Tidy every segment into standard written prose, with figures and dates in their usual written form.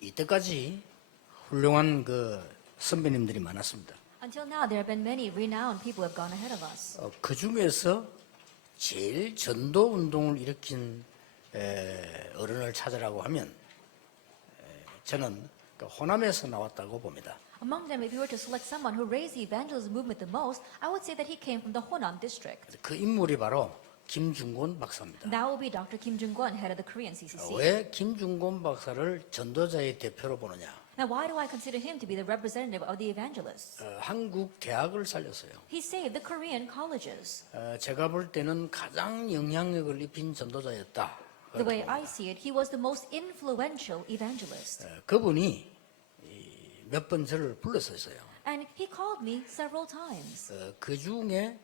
이때까지 훌륭한 그 선배님들이 많았습니다. Until now, there have been many renowned people who have gone ahead of us. 그 중에서 제일 전도 운동을 일으킨 어른을 찾으라고 하면 저는 그 호남에서 나왔다고 봅니다. Among them, if you were to select someone who raised the evangelism movement the most, I would say that he came from the Honam district. 그 인물이 바로 김중곤 박사입니다. That will be Dr. Kim Jung-kwon, head of the Korean CCC. 왜 김중곤 박사를 전도자의 대표로 보느냐? Now, why do I consider him to be the representative of the evangelists? 한국 대학을 살렸어요. He saved the Korean colleges. 제가 볼 때는 가장 영향력을 입힌 전도자였다. The way I see it, he was the most influential evangelist. 그분이 몇 번 저를 불렀었어요. And he called me several times. 그 중에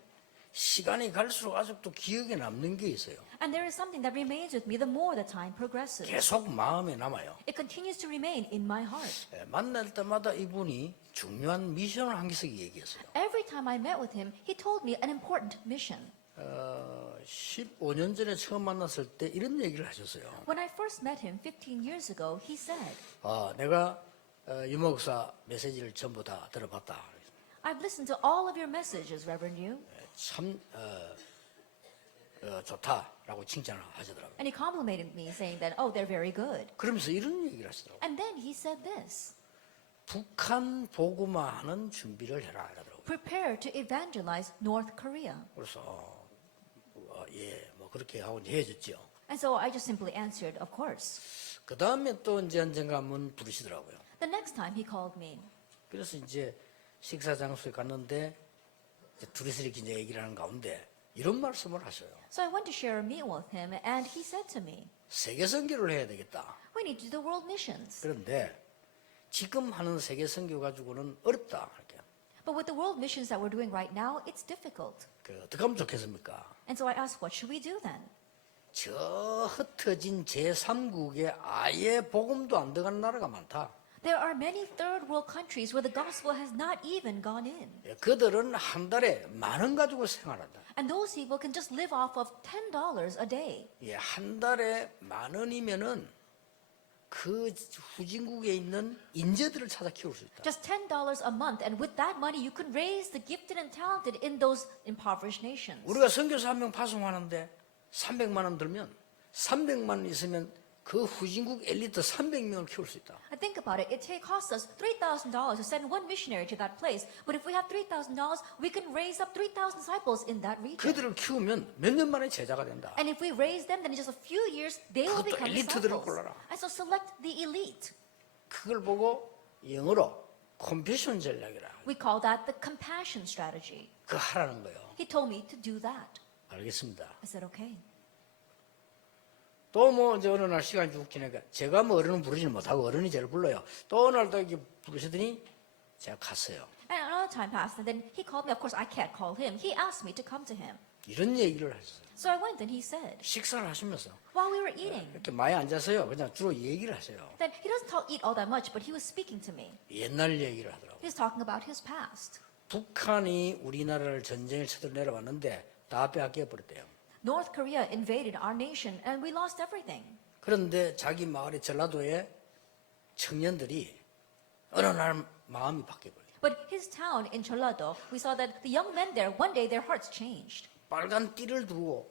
시간이 갈수록 아직도 기억에 남는 게 있어요. And there is something that remains with me the more the time progresses. 계속 마음에 남아요. It continues to remain in my heart. 만날 때마다 이분이 중요한 미션을 한 개씩 얘기했어요. Every time I met with him, he told me an important mission. 15년 전에 처음 만났을 때 이런 얘기를 하셨어요. When I first met him 15 years ago, he said, 내가 유 목사 메시지를 전부 다 들어봤다. I've listened to all of your messages, Reverend Yu. 참 좋다라고 칭찬을 하시더라고요. And he complimented me, saying that, oh, they're very good. 그러면서 이런 얘기를 하시더라고요. And then he said this, 북한 복음화하는 준비를 해라 이러더라고요. prepare to evangelize North Korea. 그래서 뭐 그렇게 하고 이제 헤어졌죠. And so I just simply answered, of course. 그 다음에 또 이제 언젠가 한번 부르시더라고요. The next time he called me. 그래서 이제 식사 장소에 갔는데 이제 둘이서 이렇게 이제 얘기를 하는 가운데 이런 말씀을 하셔요. So I went to share a meal with him, and he said to me, 세계 선교를 해야 되겠다. we need to do world missions. 그런데 지금 하는 세계 선교 가지고는 어렵다. 이렇게. But with the world missions that we're doing right now, it's difficult. 어떻게 하면 좋겠습니까? And so I asked, what should we do then? 저 흩어진 제3국에 아예 복음도 안 들어가는 나라가 많다. There are many third world countries where the gospel has not even gone in. 그들은 한 달에 10,000원 가지고 생활한다. And those people can just live off of $10 a day. 한 달에 10,000원이면은 그 후진국에 있는 인재들을 찾아 키울 수 있다. Just $10 a month, and with that money, you can raise the gifted and talented in those impoverished nations. 우리가 선교사 한 명 파송하는데 300만 원 들면 300만 원 있으면 그 후진국 엘리트 300명을 키울 수 있다. I think about it. It costs us $3,000 to send one missionary to that place. But if we have $3,000, we can raise up 3,000 disciples in that region. 그들을 키우면 몇 년 만에 제자가 된다. And if we raise them, then in just a few years, they will 그것도 become 엘리트들을 disciples. 골라라. And so select the elite. 그걸 보고 영어로 컴패션 전략이라. We call that the compassion strategy. 그 하라는 거예요. He told me to do that. 알겠습니다. I said, okay. 또 뭐 이제 어느 날 시간이 쭉 지나니까 제가 뭐 어른은 부르지는 못하고 어른이 저를 불러요. 또 어느 날 또 이렇게 부르시더니 제가 갔어요. And another time passed, and then he called me. Of course, I can't call him. He asked me to come to him. 이런 얘기를 하셨어요. So I went, and he said, 식사를 하시면서 while we were eating, 이렇게 많이 앉아서요. 그냥 주로 얘기를 하세요. that he doesn't eat all that much, but he was speaking to me. 옛날 얘기를 하더라고요. He was talking about his past. 북한이 우리나라를 전쟁을 쳐들 내려왔는데 다 빼앗겨 버렸대요. North Korea invaded our nation, and we lost everything. 그런데 자기 마을의 전라도에 청년들이 어느 날 마음이 바뀌어버려요. But his town in Jeollado, we saw that the young men there, one day their hearts changed. 빨간 띠를 두고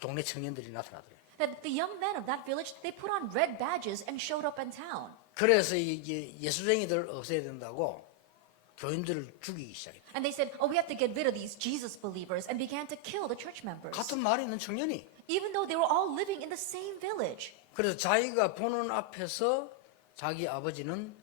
동네 청년들이 나타나더래요. That the young men of that village, they put on red badges and showed up in town. 그래서 이게 예수쟁이들 없애야 된다고 교인들을 죽이기 시작했다. And they said, oh, we have to get rid of these Jesus believers, and began to kill the church members. 같은 마을에 있는 청년이. Even though they were all living in the same village. 그래서 자기가 보는 앞에서 자기 아버지는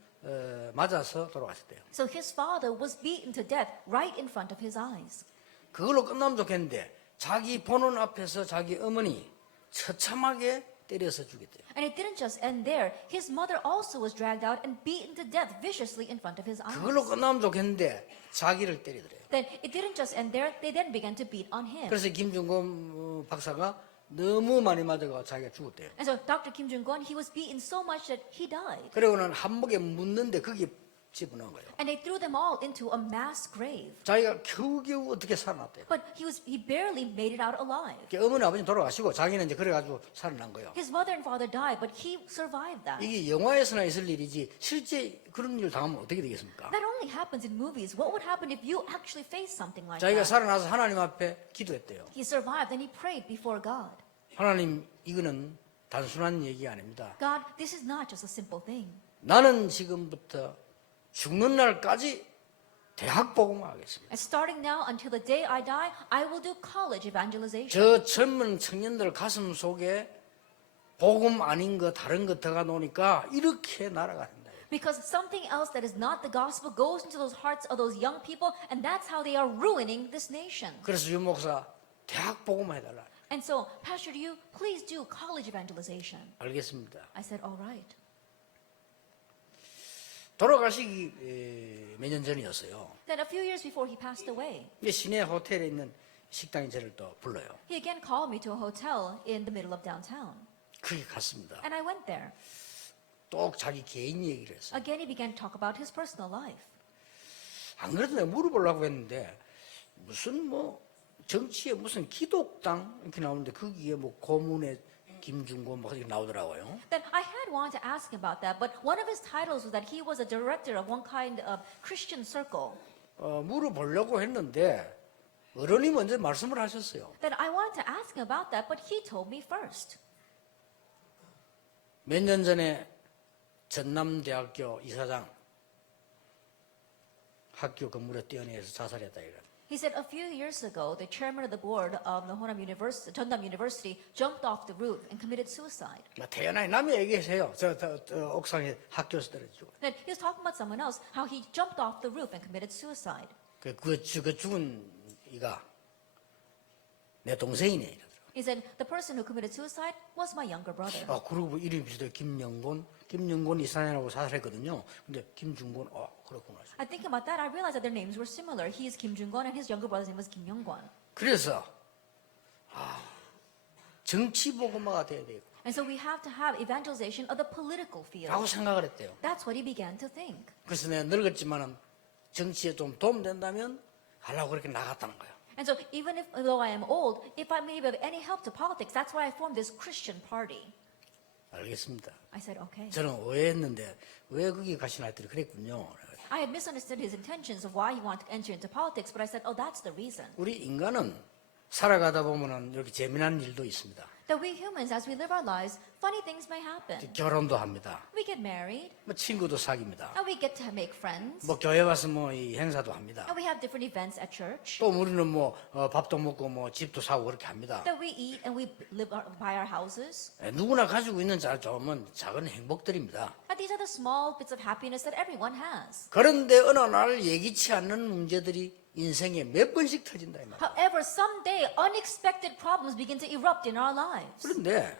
맞아서 돌아가셨대요. So his father was beaten to death right in front of his eyes. 그걸로 끝나면 좋겠는데 자기 보는 앞에서 자기 어머니 처참하게 때려서 죽였대요. And it didn't just end there. His mother also was dragged out and beaten to death viciously in front of his eyes. 그걸로 끝나면 좋겠는데 자기를 때리더래요. Then it didn't just end there. They then began to beat on him. 그래서 김중곤 박사가 너무 많이 맞아가 자기가 죽었대요. And so Dr. Kim Jung-kwon, he was beaten so much that he died. 그리고는 한목에 묻는데 거기 집어넣은 거예요. And they threw them all into a mass grave. 자기가 겨우겨우 어떻게 살아났대요. But he barely made it out alive. 어머니 아버지 돌아가시고 자기는 이제 그래가지고 살아난 거예요. His mother and father died, but he survived that. 이게 영화에서나 있을 일이지 실제 그런 일 당하면 어떻게 되겠습니까? That only happens in movies. What would happen if you actually faced something like 자기가 that? 살아나서 하나님 앞에 기도했대요. He survived and he prayed before God. 하나님, 이거는 단순한 얘기가 아닙니다. God, this is not just a simple thing. 나는 지금부터 죽는 날까지 대학 복음하겠습니다. And starting now until the day I die, I will do college evangelization. 저 젊은 청년들 가슴 속에 복음 아닌 거 다른 거 들어가 놓으니까 이렇게 날아간다. Because something else that is not the gospel goes into those hearts of those young people, and that's how they are ruining this nation. 그래서 유 목사 대학 복음 해달라. And so, Pastor, do you please do college evangelization? 알겠습니다. I said, all right. 돌아가시기 몇 년 전이었어요. Then a few years before he passed away, 시내 호텔에 있는 식당이 저를 또 불러요. he again called me to a hotel in the middle of downtown. 거기 갔습니다. And I went there. 또 자기 개인 얘기를 했어요. Again, he began to talk about his personal life. 안 그래도 내가 물어보려고 했는데 무슨 뭐 정치에 무슨 기독당 이렇게 나오는데 거기에 뭐 고문의 김중곤 뭐 이렇게 나오더라고요. Then I had wanted to ask him about that, but one of his titles was that he was a director of one kind of Christian circle. 물어보려고 했는데 어른이 먼저 말씀을 하셨어요. Then I wanted to ask him about that, but he told me first. 몇 년 전에 전남대학교 이사장 학교 건물에 뛰어내려서 자살했다 이런. He said a few years ago, the chairman of the board of the Jeonnam University jumped off the roof and committed suicide. 태어나니 남의 얘기하세요. 저 옥상에 학교에서 떨어지고. Then he was talking about someone else, how he jumped off the roof and committed suicide. 그 죽은 이가 내 동생이네 이러더라고. He said the person who committed suicide was my younger brother. 그리고 이름이 비슷해. 김영곤 이사장이라고 자살했거든요. 근데 김중곤 그렇구나. I think about that, I realized that their names were similar. He is Kim Jung-gon and his younger brother's name was Kim Young-gon. 그래서 정치 복음화가 돼야 되고 And so we have to have evangelization of the political field. 라고 생각을 했대요. That's what he began to think. 그래서 내가 늙었지만은 정치에 좀 도움된다면 하려고 그렇게 나갔다는 거예요. And so even though I am old, if I may be of any help to politics, that's why I formed this Christian party. 알겠습니다. I said, okay. 저는 오해했는데 왜 거기 가시나 했더니 그랬군요. I had misunderstood his intentions of why he wanted to enter into politics, but I said, oh, that's the reason. 우리 인간은 살아가다 보면은 이렇게 재미난 일도 있습니다. That we humans, as we live our lives, funny things may happen. 결혼도 합니다. We get married, 뭐 친구도 사귀입니다. and we get to make friends, 뭐 교회 와서 뭐 이 행사도 합니다. and we have different events at church. 또 우리는 뭐 밥도 먹고 뭐 집도 사고 그렇게 합니다. That we eat and we buy our houses. 누구나 가지고 있는 좋으면 작은 행복들입니다. And these are the small bits of happiness that everyone has. 그런데 어느 날 예기치 않는 문제들이 인생에 몇 번씩 터진다 이 말이에요. However, someday unexpected problems begin to erupt in our lives. 그런데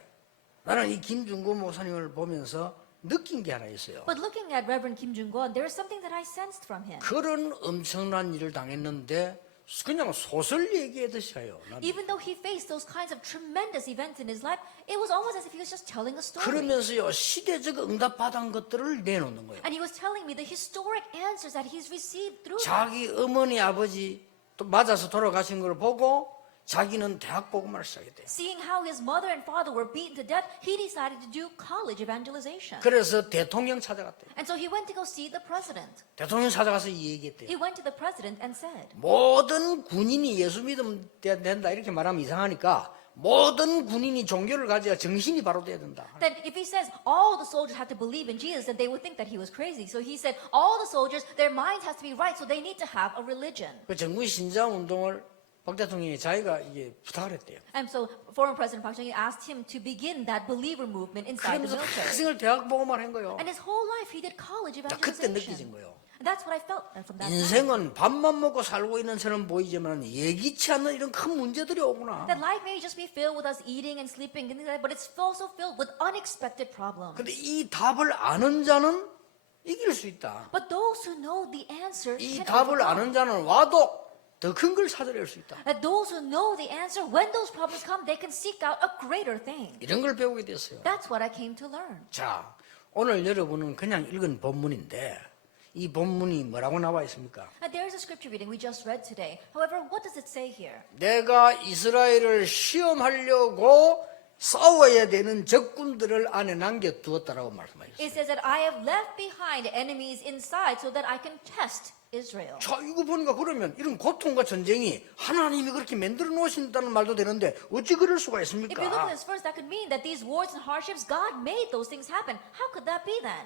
나는 이 김중곤 목사님을 보면서 느낀 게 하나 있어요. But looking at Reverend Kim Jung-gon, there is something that I sensed from him. 그런 엄청난 일을 당했는데 그냥 소설 얘기하듯이 해요. 나는. Even though he faced those kinds of tremendous events in his life, it was almost as if he was just telling a story. 그러면서요 시대적 응답받은 것들을 내놓는 거예요. And he was telling me the historic answers that he's received through that. 자기 어머니 아버지 또 맞아서 돌아가신 걸 보고 자기는 대학 복음을 시작했대요. Seeing how his mother and father were beaten to death, he decided to do college evangelization. 그래서 대통령 찾아갔대요. And so he went to go see the president. 대통령 찾아가서 이 얘기했대요. He went to the president and said, 모든 군인이 예수 믿으면 된다 이렇게 말하면 이상하니까 모든 군인이 종교를 가져야 정신이 바로 돼야 된다. that if he says all the soldiers have to believe in Jesus, then they would think that he was crazy. So he said all the soldiers, their minds have to be right, so they need to have a religion. 그 정부 신자 운동을 박 대통령이 자기가 이게 부탁을 했대요. And so former President Park Chung-hee asked him to begin that believer movement inside the 그러면서 military. 학생을 대학 복음을 한 거예요. And his whole life he did college 나 그때 느껴진 evangelization. 거예요. And that's what I felt from that time. 인생은 밥만 먹고 살고 있는 처럼 보이지만 예기치 않는 이런 큰 문제들이 오구나. That life may just be filled with us eating and sleeping, and things like that, but it's also filled with unexpected problems. 근데 이 답을 아는 자는 이길 수 있다. But those who know the answer 이 can 답을 overcome. 아는 자는 와도 더 큰 걸 찾아낼 수 있다. That those who know the answer, when those problems come, they can seek out a greater thing. 이런 걸 배우게 됐어요. That's what I came to learn. 자, 오늘 여러분은 그냥 읽은 본문인데 이 본문이 뭐라고 나와 있습니까? And there's a scripture reading we just read today. However, what does it say here? 내가 이스라엘을 시험하려고 싸워야 되는 적군들을 안에 남겨두었다라고 말씀하셨어요. It says that I have left behind enemies inside so that I can test Israel. 자, 이거 보니까 그러면 이런 고통과 전쟁이 하나님이 그렇게 만들어 놓으신다는 말도 되는데 어찌 그럴 수가 If you look at 있습니까? this verse, that could mean that these wars and hardships, God made those things happen. How could that be then?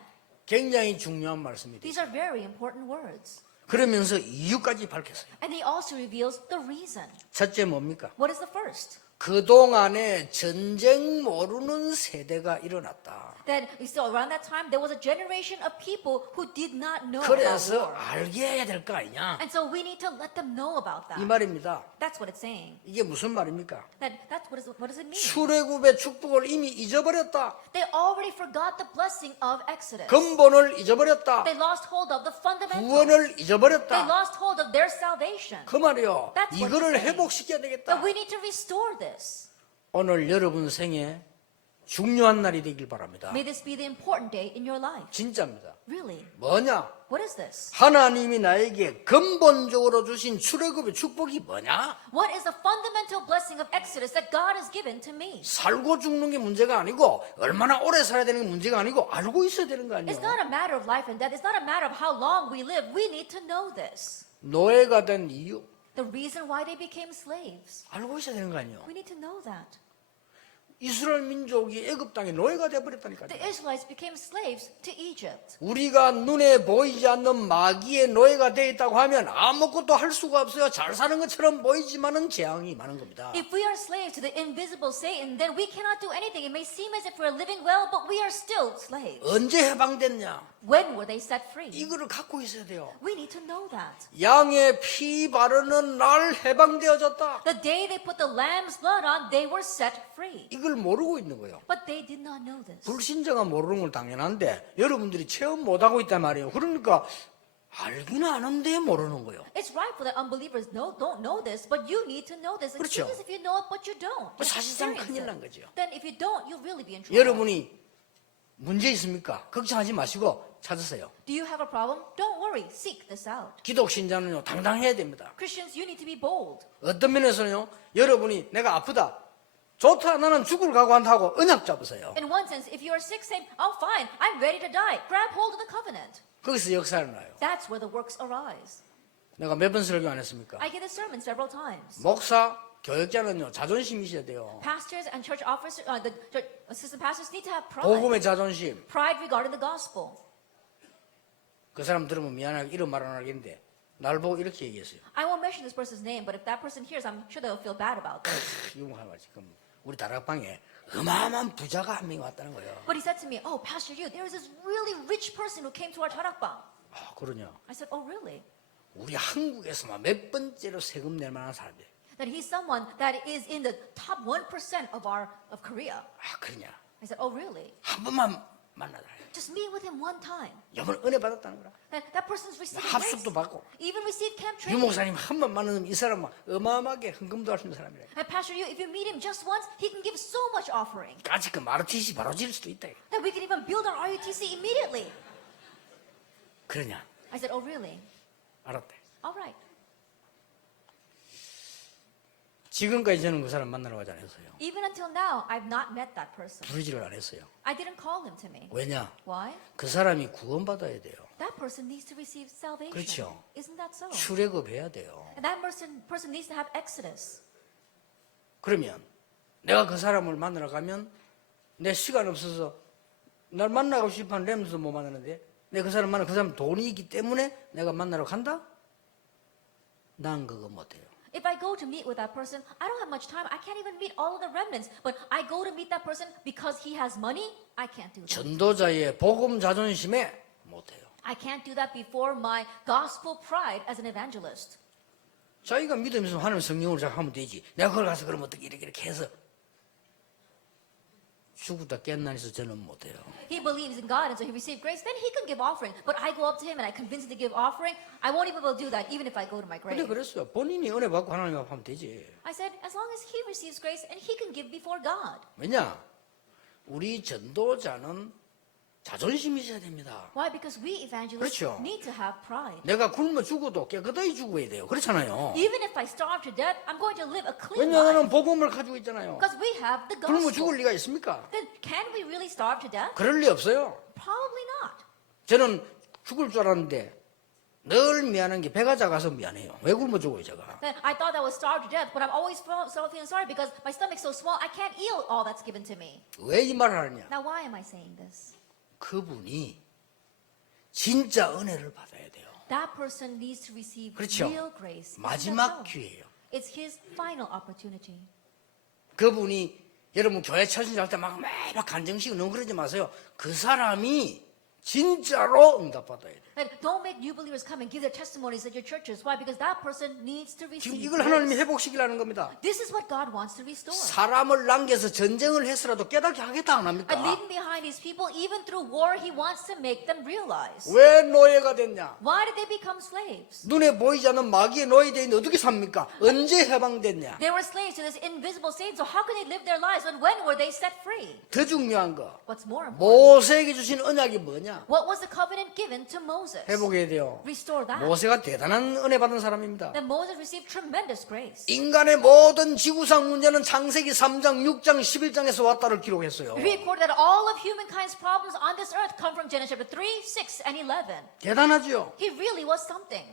굉장히 중요한 말씀이 돼요. These are very important words. 그러면서 이유까지 밝혔어요. And he also reveals the reason. 첫째 뭡니까? What is the first? 그동안에 전쟁 모르는 세대가 일어났다. That so around that time there was a generation of people who did not know about 그래서 war. 알게 해야 될 거 아니냐? And so we need to let them know about 이 that. 말입니다. That's what it's saying. 이게 무슨 말입니까? That's what does it mean? 출애굽의 축복을 이미 잊어버렸다. They already forgot the blessing of Exodus. 근본을 잊어버렸다. They lost hold of the fundamentals. 구원을 They 잊어버렸다. lost hold of their salvation. 그 말이요. That's what 이거를 he's saying. 회복시켜야 되겠다. But we need to restore this. 오늘 여러분 생에 중요한 날이 되길 바랍니다. May this be the important day in your life. 진짜입니다. Really? 뭐냐? What is this? 하나님이 나에게 근본적으로 주신 출애굽의 축복이 뭐냐? What is the fundamental blessing of Exodus that God has given to me? 살고 죽는 게 문제가 아니고 얼마나 오래 살아야 되는 게 문제가 아니고 알고 있어야 되는 거 It's 아니에요? not a matter of life and death. It's not a matter of how long we live. We need to know this. 노예가 된 이유 The reason why they became slaves. 알고 있어야 되는 거 아니에요? We need to know that. 이스라엘 민족이 애굽 땅에 노예가 되어버렸다니까요. The Israelites became slaves to Egypt. 우리가 눈에 보이지 않는 마귀의 노예가 되어 있다고 하면 아무것도 할 수가 없어요. 잘 사는 것처럼 보이지만은 재앙이 많은 겁니다. If we are slaves to the invisible Satan, then we cannot do anything. It may seem as if we're living well, but we are still slaves. 언제 해방됐냐? When were they set free? 이거를 갖고 있어야 돼요. We need to know that. 양의 피 바르는 날 해방되어졌다. The day they put the lamb's blood on, they were set free. 이걸 모르고 있는 거예요. But they did not know this. 불신자가 모르는 건 당연한데 여러분들이 체험 못하고 있단 말이에요. 그러니까 알기는 아는데 모르는 거예요. It's rightful that unbelievers don't know this, but you need to know this. It's 그렇죠. as if you know it, but you don't. You 사실상 experience 큰일 it. 난 거죠. Then if you don't, you'll really be in trouble. 여러분이 문제 있습니까? 걱정하지 마시고 찾으세요. Do you have a problem? Don't worry. Seek this out. 기독 신자는요 당당해야 됩니다. Christians, you need to be bold. 어떤 면에서는요 여러분이 내가 아프다 좋다 나는 죽을 각오한다고 언약 잡으세요. In one sense, if you are sick, say, "Oh, fine. I'm ready to die." Grab hold of the covenant. 거기서 역사를 나요. That's where the works arise. 내가 몇 번 설교 안 했습니까? I give this sermon several times. 목사 교역자는요 자존심이 있어야 돼요. Pastors and church officers, the church assistant pastors need to have pride. 복음의 자존심. Pride regarding the gospel. 그 사람 들으면 미안하게 이런 말 안 하겠는데 날 보고 이렇게 얘기했어요. I won't mention this person's name, but if that person hears, I'm sure they'll feel bad about this. 이거 지금 우리 다락방에 어마어마한 부자가 한 명이 왔다는 거예요. But he said to me, "Oh, Pastor Yu, there is this really rich person who came to our tarakbang." 아, 그러냐? I said, "Oh, really?" 우리 한국에서만 몇 번째로 세금 낼 만한 사람이에요. That he's someone that is in the top 1% of Korea. 아, 그러냐? I said, "Oh, really?" 한 번만 만나라. Just meet with him one time. 이번 은혜 받았다는 거라. That person's receiving 합숙도 grace. 받고. Even received camp 유 training. 목사님 한 번 만나면 이 사람은 어마어마하게 헌금도 할 수 있는 사람이래. And Pastor Yu, if you meet him just once, he can give so much offering 까짓 그 마르티시 바로 질 수도 있다. that we can even build our RUTC immediately. 그러냐? I said, "Oh, really?" 알았대. All right. 지금까지 저는 그 사람 만나러 가지 않았어요. Even until now, I've not met that person. 부르지를 안 했어요. I didn't call him to me. 왜냐? Why? 그 사람이 구원받아야 돼요. That person needs to receive salvation. 그렇죠. Isn't that so? 출애굽해야 돼요. And that person needs to have Exodus. 그러면 내가 그 사람을 만나러 가면 내 시간 없어서 날 만나고 싶은 렘도 못 만나는데 내가 그 사람 그 사람 돈이 있기 때문에 내가 만나러 간다? 난 그거 못해요. If I go to meet with that person, I don't have much time. I can't even meet all of the remnants. But I go to meet that person because he has money. I can't do that. 전도자의 복음 자존심에 못해요. I can't do that before my gospel pride as an evangelist. 자기가 믿으면서 하나님 성령으로 하면 되지. 내가 그걸 가서 그러면 어떻게 이렇게 해서 죽었다 깨어나서 저는 못해요. He believes in God and so he received grace. Then he can give offering. But I go up to him and I convince him to give offering. I won't even be able to do that even if I go to my 근데 grave. 그랬어요. 본인이 은혜 받고 하나님 앞에 하면 되지. I said, as long as he receives grace and he can give before God. 왜냐? 우리 전도자는 자존심이 있어야 됩니다. Why? Because we evangelists 그렇죠. need to have pride. 내가 굶어 죽어도 깨끗하게 죽어야 돼요. 그렇잖아요. Even if I starve to death, I'm going to live a clean 왜냐하면 life. 복음을 가지고 있잖아요. Because we have the 굶어 gospel. 죽을 리가 있습니까? Then can we really starve to death? 그럴 리 없어요. Probably not. 저는 죽을 줄 알았는데 늘 미안한 게 배가 작아서 미안해요. 왜 굶어 죽어요, 제가? Then I thought I was starved to death, but I'm always feeling sorry because my stomach's so small, I can't eat all that's given to me. 왜 이 말을 하느냐? Now, why am I saying this? 그분이 진짜 은혜를 받아야 돼요. That person needs to receive 그렇죠. real grace. Isn't that 마지막 so? 기회예요. It's his final opportunity. 그분이 여러분 교회 처신할 때 막 매번 간증식 너무 그러지 마세요. 그 사람이 진짜로 응답받아야 돼요. And don't make new believers come and give their testimonies at your churches. Why? Because that person needs to 지금 receive 이걸 하나님이 grace. 회복시키려는 겁니다. This is what God wants to restore. 사람을 남겨서 전쟁을 해서라도 깨닫게 하겠다 안 합니까? And leaving behind these people, even through war, he wants to make them realize. 왜 노예가 됐냐? Why did they become slaves? 눈에 보이지 않는 마귀의 노예되어 있는데 어떻게 삽니까? 언제 해방됐냐? They were slaves to this invisible Satan, so how can they live their lives? And when were they set free? 더 중요한 거 What's more important? 모세에게 주신 언약이 뭐냐? What was the covenant given to Moses? 회복해야 돼요. Restore that. 모세가 대단한 은혜 받은 사람입니다. Then Moses received tremendous grace. 인간의 모든 지구상 문제는 창세기 3장, 6장, 11장에서 왔다를 기록했어요. We record that all of humankind's problems on this earth come from Genesis chapter 3, 6, and 11. 대단하죠? He really was something.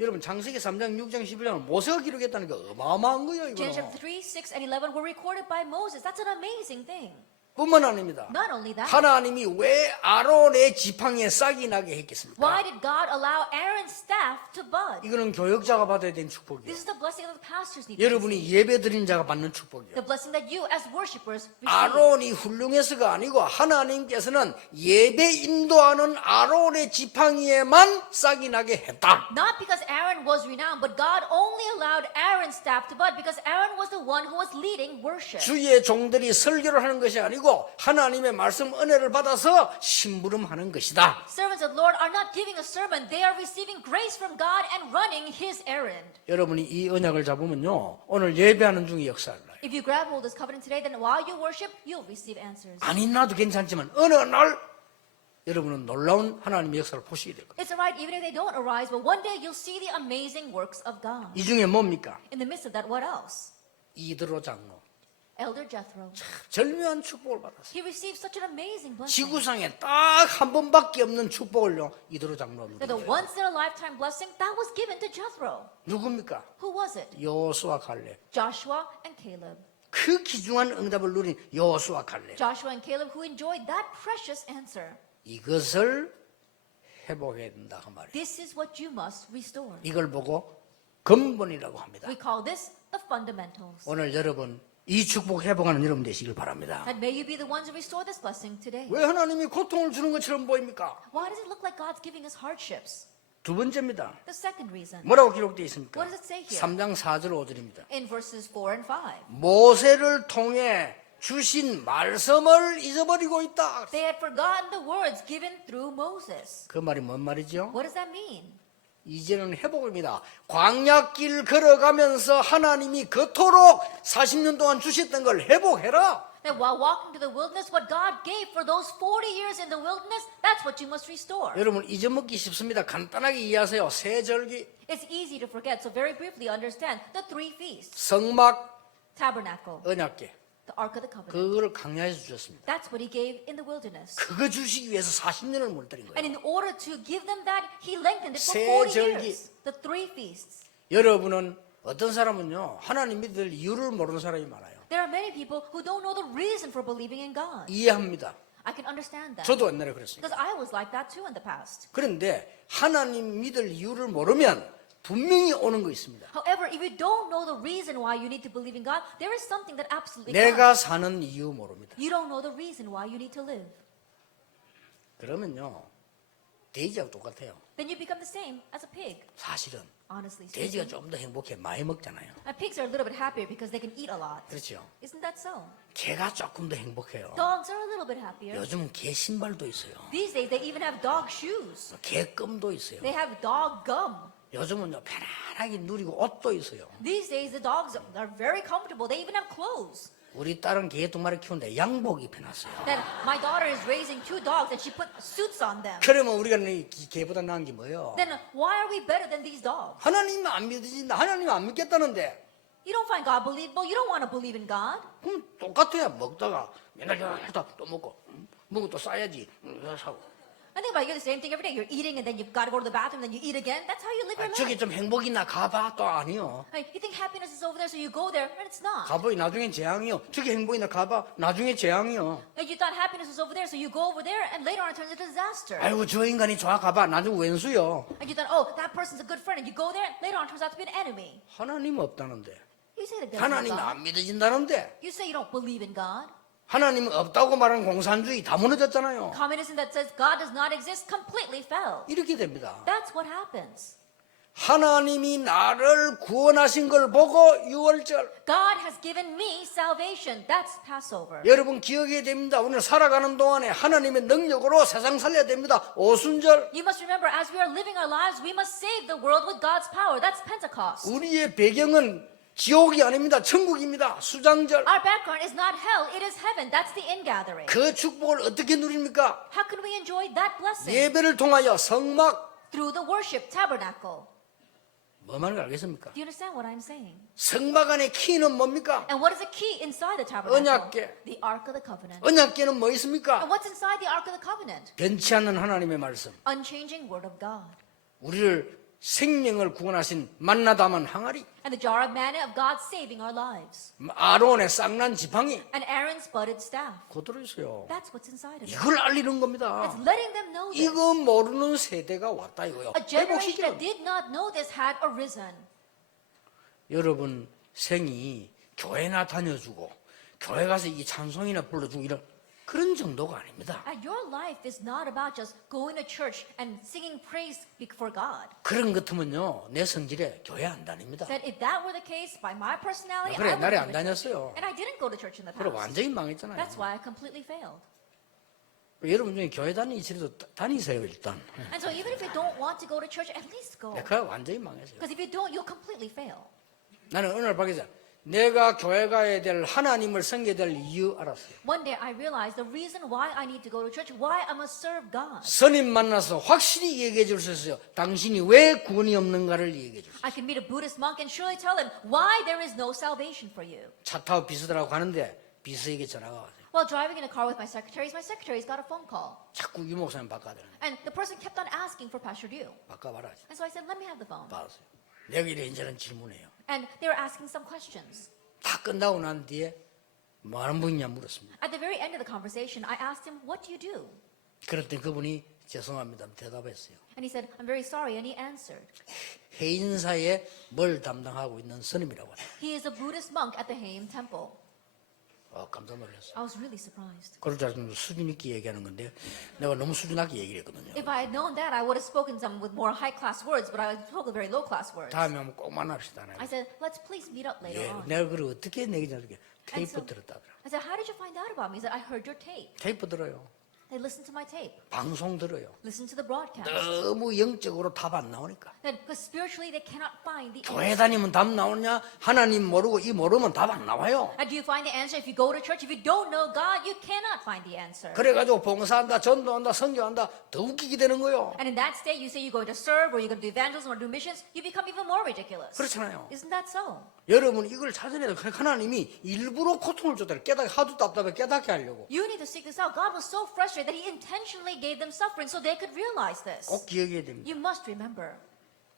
여러분 창세기 3장, 6장, 11장은 모세가 기록했다는 게 어마어마한 거예요. Genesis 이거는. chapter 3, 6, and 11 were recorded by Moses. That's an amazing thing. 뿐만 아닙니다. Not only that, 하나님이 왜 아론의 지팡이에 싹이 나게 했겠습니까? why did God allow Aaron's staff to bud? 이거는 교역자가 받아야 되는 축복이에요. This is the blessing that the pastors need to receive. 여러분이 예배 드린 자가 받는 축복이에요. The blessing that you as worshipers receive. 아론이 훌륭해서가 아니고 하나님께서는 예배 인도하는 아론의 지팡이에만 싹이 나게 했다. Not because Aaron was renowned, but God only allowed Aaron's staff to bud because Aaron was the one who was leading worship. 주의 종들이 설교를 하는 것이 아니고 하나님의 말씀 은혜를 받아서 심부름하는 것이다. Servants of the Lord are not giving a sermon. They are receiving grace from God and running His errand. 여러분이 이 언약을 잡으면요 오늘 예배하는 중에 역사를 나요. If you grab hold of this covenant today, then while you worship, you'll receive answers. 안 있나도 괜찮지만 어느 날 여러분은 놀라운 하나님의 역사를 보시게 될 거예요. It's alright even if they don't arise, but one day you'll see the amazing works of God. 이 중에 뭡니까? In the midst of that, what else? 이드로 장로 Elder Jethro. 절묘한 축복을 받았어요. He received such an amazing blessing. 지구상에 딱 한 번밖에 없는 축복을요 이드로 장로가 That the 누굽니까? once in a lifetime blessing that was given to Jethro. 누굽니까? Who was it? 여호수아 갈렙. Joshua and Caleb. 그 귀중한 응답을 누린 여호수아 갈렙. Joshua and Caleb who enjoyed that precious answer. 이것을 회복해야 된다 그 말이에요. This is what you must restore. 이걸 보고 근본이라고 합니다. We call this the fundamentals. 오늘 여러분 이 축복 회복하는 여러분 되시길 바랍니다. And may you be the ones who restore this blessing today. 왜 하나님이 고통을 주는 것처럼 보입니까? Why does it look like God's giving us hardships? 두 번째입니다. The second reason. 뭐라고 기록되어 있습니까? What does it say here? 3장 4절 5절입니다. In verses 4 and 5. 모세를 통해 주신 말씀을 잊어버리고 있다. They had forgotten the words given through Moses. 그 말이 뭔 말이죠? What does that mean? 이제는 회복입니다. 광야길 걸어가면서 하나님이 그토록 40년 동안 주셨던 걸 회복해라. That while walking to the wilderness, what God gave for those 40 years in the wilderness, that's what you must restore. 여러분 잊어먹기 쉽습니다. 간단하게 이해하세요. 세절기, It's easy to forget, so very briefly understand the three feasts. 성막, Tabernacle, 언약궤. the Ark of the Covenant. 그거를 광야에서 주셨습니다. That's what he gave in the wilderness. 그거 주시기 위해서 40년을 물들인 And 거예요. in order to give them that, he lengthened it for 세 40 절기. years. The three feasts. 여러분은 어떤 사람은요 하나님 믿을 이유를 모르는 사람이 많아요. There are many people who don't know the reason for believing in God. 이해합니다. I can understand that. 저도 옛날에 그랬습니다. Because I was like that too in the past. 그런데 하나님 믿을 이유를 모르면 분명히 오는 거 있습니다. However, if you don't know the reason why you need to believe in God, there is something that absolutely 내가 comes. 사는 이유 모릅니다. You don't know the reason why you need to live. 그러면요 돼지하고 똑같아요. Then you become the same as a pig, 사실은 honestly 돼지가 speaking. 좀 더 행복해. 많이 먹잖아요. Pigs are a little bit happier because they can eat a lot. 그렇죠. Isn't that so? 개가 조금 더 행복해요. Dogs are a little bit happier. 요즘은 개 신발도 있어요. These days, they even have dog shoes. 개 껌도 있어요. They have dog gum. 요즘은요 편안하게 누리고 옷도 있어요. These days, the dogs are very comfortable. They even have clothes. 우리 딸은 개 2마리 키우는데 양복 입혀놨어요. Then my daughter is raising 2 dogs and she put suits on them. 그러면 우리가 이 개보다 나은 게 뭐예요? Then why are we better than these dogs? 하나님 안 믿어진다. 하나님 안 믿겠다는데. You don't find God believable. You don't want to believe in God. 그럼 똑같아요. 먹다가 맨날 또 먹고 먹고 또 싸야지. 사고. I think about it, you're the same thing every day. You're eating and then you've got to go to the bathroom, then you eat again. That's how you live your 저기 life. 좀 행복 있나 가봐. 또 아니요. Like, you think happiness is over there, so you go there, and it's not. 가보이 나중엔 재앙이요. 저기 행복 있나 가봐. 나중에 재앙이요. Like, you thought happiness was over there, so you go over there, and later on it turns into disaster. 아이고 저 인간이 좋아 가봐. 나중에 왼수요. And you thought, oh, that person's a good friend, and you go there, later on it turns out to be an enemy. 하나님 없다는데. You say that there's no 하나님 God. 안 믿어진다는데. You say you don't believe in God. 하나님 없다고 말하는 공산주의 다 무너졌잖아요. Communism that says God does not exist completely fell. 이렇게 됩니다. That's what happens. 하나님이 나를 구원하신 걸 보고 6월절. God has given me salvation. That's Passover. 여러분 기억해야 됩니다. 오늘 살아가는 동안에 하나님의 능력으로 세상 살려야 됩니다. 오순절. You must remember, as we are living our lives, we must save the world with God's power. That's Pentecost. 우리의 배경은 지옥이 아닙니다. 천국입니다. 수장절. Our background is not hell, it is heaven. That's the ingathering. 그 축복을 어떻게 누립니까? How can we enjoy that blessing? 예배를 통하여 성막. Through the worship tabernacle. 뭐 말인지 알겠습니까? Do you understand what I'm saying? 성막 안의 키는 뭡니까? And what is the key inside the tabernacle? 언약궤. The Ark of the Covenant. 언약궤는 뭐 있습니까? And what's inside the Ark of the Covenant? 변치 않는 하나님의 말씀. Unchanging Word of God. 우리를 생명을 구원하신 만나 담은 항아리. And the jar of manna of God saving our lives. 아론의 쌍난 지팡이. And Aaron's budded staff. 그대로 있어요. That's what's inside of it. 이걸 알리는 겁니다. It's letting them know this. 이거 모르는 세대가 왔다 이거요. A generation that 회복시키는. did not know this had arisen. 여러분 생이 교회나 다녀주고 교회 가서 이 찬송이나 불러주고 이런 그런 정도가 아닙니다. Your life is not about just going to church and singing praise before God. 그런 것 같으면요 내 성질에 교회 안 다닙니다. That if that were the case, by my personality, 그래 I 나를 wouldn't 안 go to church. 다녔어요. And I didn't go to church in the 그래 past. 완전히 망했잖아요. That's why I completely failed. 여러분 중에 교회 다니시라도 다니세요 일단. And so even if you don't want to go to church, at least go. 내가 완전히 망했어요. Because if you don't, you'll completely fail. 나는 어느 날 밖에서 내가 교회 가야 될 하나님을 섬겨야 될 이유 알았어요. One day I realized the reason why I need to go to church, why I must serve God. 스님 만나서 확실히 얘기해 줄 수 있어요. 당신이 왜 구원이 없는가를 얘기해 줄 수 있어요. I can meet a Buddhist monk and surely tell him why there is no salvation for you. 차 타고 비서들하고 가는데 비서에게 전화가 왔어요. While driving in a car with my secretaries got a phone call. 자꾸 유 목사님 바꿔야 되는 거예요. And the person kept on asking for Pastor Liu. 바꿔봐라. And so I said, let me have the phone. 받았어요. 내가 이런저런 질문해요. And they were asking some questions. 다 끝나고 난 뒤에 뭐 하는 분이냐 물었습니다. At the very end of the conversation, I asked him, what do you do? 그랬더니 그분이 죄송합니다 대답했어요. And he said, I'm very sorry. And he answered, 해인사에 뭘 담당하고 있는 스님이라고 해요. he is a Buddhist monk at the Haim Temple. 깜짝 놀랐어요. I was really surprised. 그럴 줄 알았으면 수준 있게 얘기하는 건데 내가 너무 수준 낮게 얘기를 했거든요. If I had known that, I would have spoken some with more high-class words, but I spoke very low-class words. 다음에 한번 꼭 만납시다. I said, let's please meet up later 예, on. 내가 그걸 어떻게 내기 전에 테이프 so- 들었다더라. I said, how did you find out about me? He said, I heard your tape. 테이프 들어요. They listened to my tape. 방송 들어요. Listen to the broadcast. 너무 영적으로 답 안 나오니까. Then, because spiritually they cannot find the 교회 answer. 다니면 답 나오냐? 하나님 모르고 이 모르면 답 안 나와요. And do you find the answer if you go to church? If you don't know God, you cannot find the answer. 그래가지고 봉사한다, 전도한다, 선교한다 더 웃기게 되는 거예요. And in that state, you say you're going to serve, or you're going to do evangelism, or do missions, you become even more ridiculous. 그렇잖아요. Isn't that so? 여러분 이걸 찾아내야 돼요. 하나님이 일부러 고통을 줬다. 깨닫게 하도 답답해 깨닫게 하려고. You need to seek this out. God was so frustrated that He intentionally gave them suffering so they could realize this. 꼭 기억해야 됩니다. You must remember.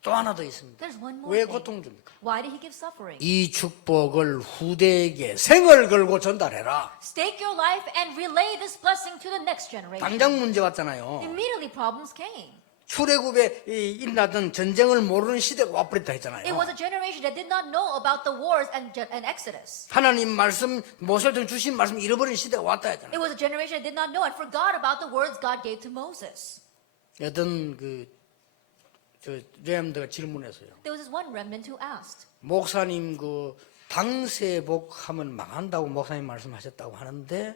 또 하나 더 있습니다. There's one more 왜 thing. 고통 줍니까? Why did He give suffering? 이 축복을 후대에게 생을 걸고 전달해라. Stake your life and relay this blessing to the next generation. 당장 문제 왔잖아요. Immediately problems came. 출애굽에 일어나던 전쟁을 모르는 시대가 와버렸다 했잖아요. It was a generation that did not know about the wars and Exodus. 하나님 말씀 모세한테 주신 말씀 잃어버린 시대가 왔다 It 했잖아요. was a generation that did not know and forgot about the words God gave to Moses. 어떤 저 레암드가 질문했어요. There was this one remnant who asked, 목사님 그 당세복 하면 망한다고 목사님 말씀하셨다고 하는데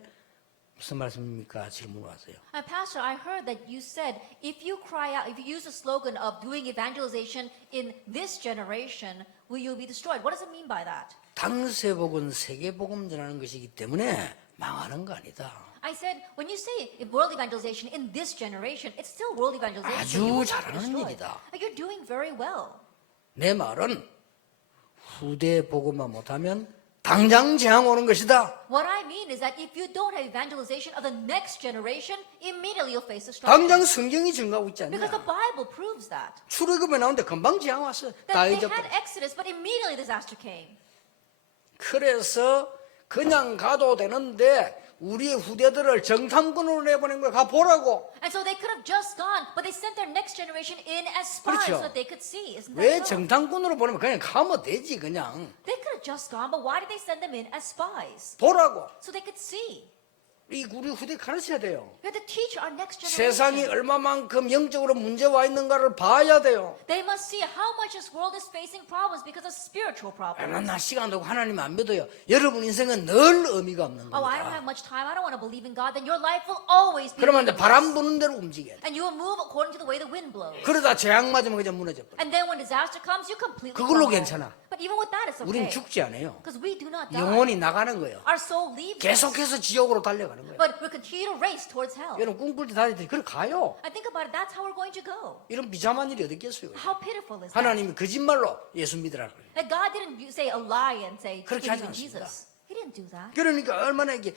무슨 말씀입니까? 질문 왔어요. Pastor, I heard that you said if you cry out, if you use the slogan of doing evangelization in this generation, will you be destroyed? What does it mean by that? 당세복은 세계복음 전하는 것이기 때문에 망하는 거 아니다. I said, when you say world evangelization in this generation, it's still world evangelization. 아주 You will not be 잘하는 destroyed. 일이다. You're doing very well. 내 말은 후대 복음만 못하면 당장 재앙 오는 것이다. What I mean is that if you don't have evangelization of the next generation, immediately you'll face 당장 destruction. 성경이 증가하고 있지 Because the 않냐. Bible proves that. 출애굽에 나오는데 금방 재앙 왔어. That 다 they 잊어버려. had Exodus, but immediately disaster came. 그래서 그냥 가도 되는데 우리의 후대들을 정탐꾼으로 내보낸 거야. 가 보라고. And so they could have just gone, but they sent their next generation in as spies 그렇죠. so that they could see. Isn't 왜 that so? 정탐꾼으로 보내면 그냥 가면 되지 그냥. They could have just gone, but why did they send them in as spies? 보라고. So they could see. 이 우리 후대 가르쳐야 돼요. We have to teach our next 세상이 generation. 얼마만큼 영적으로 문제와 있는가를 봐야 돼요. They must see how much this world is facing problems because of spiritual problems. 나 시간 되고 하나님 안 믿어요. 여러분 인생은 늘 의미가 없는 Oh, I don't 겁니다. have much time. I don't want to believe in God. Then your life will always be 그러면 이제 meaningless. 바람 부는 대로 움직여야 돼. And you will move according to the way the wind blows. 그러다 재앙 맞으면 그냥 무너져 버려. And then when disaster comes, you completely 그걸로 crumble. 괜찮아. But even with that, it's 우린 okay. 죽지 않아요. Because we do not die. 영혼이 나가는 거예요. Our soul leaves us. 계속해서 지옥으로 달려가는 거예요. But we continue to race towards hell. 여러분 꿈꿀 때 다닐 때 그래 가요. I think about it, that's how we're going to go. 이런 비참한 일이 어디 있겠어요. How pitiful is that? 하나님이 거짓말로 예수 믿으라 그래요. That God didn't say a lie and say, 그렇게 believe 하지 in 않습니다. Jesus. He didn't do that. 그러니까 얼마나 이게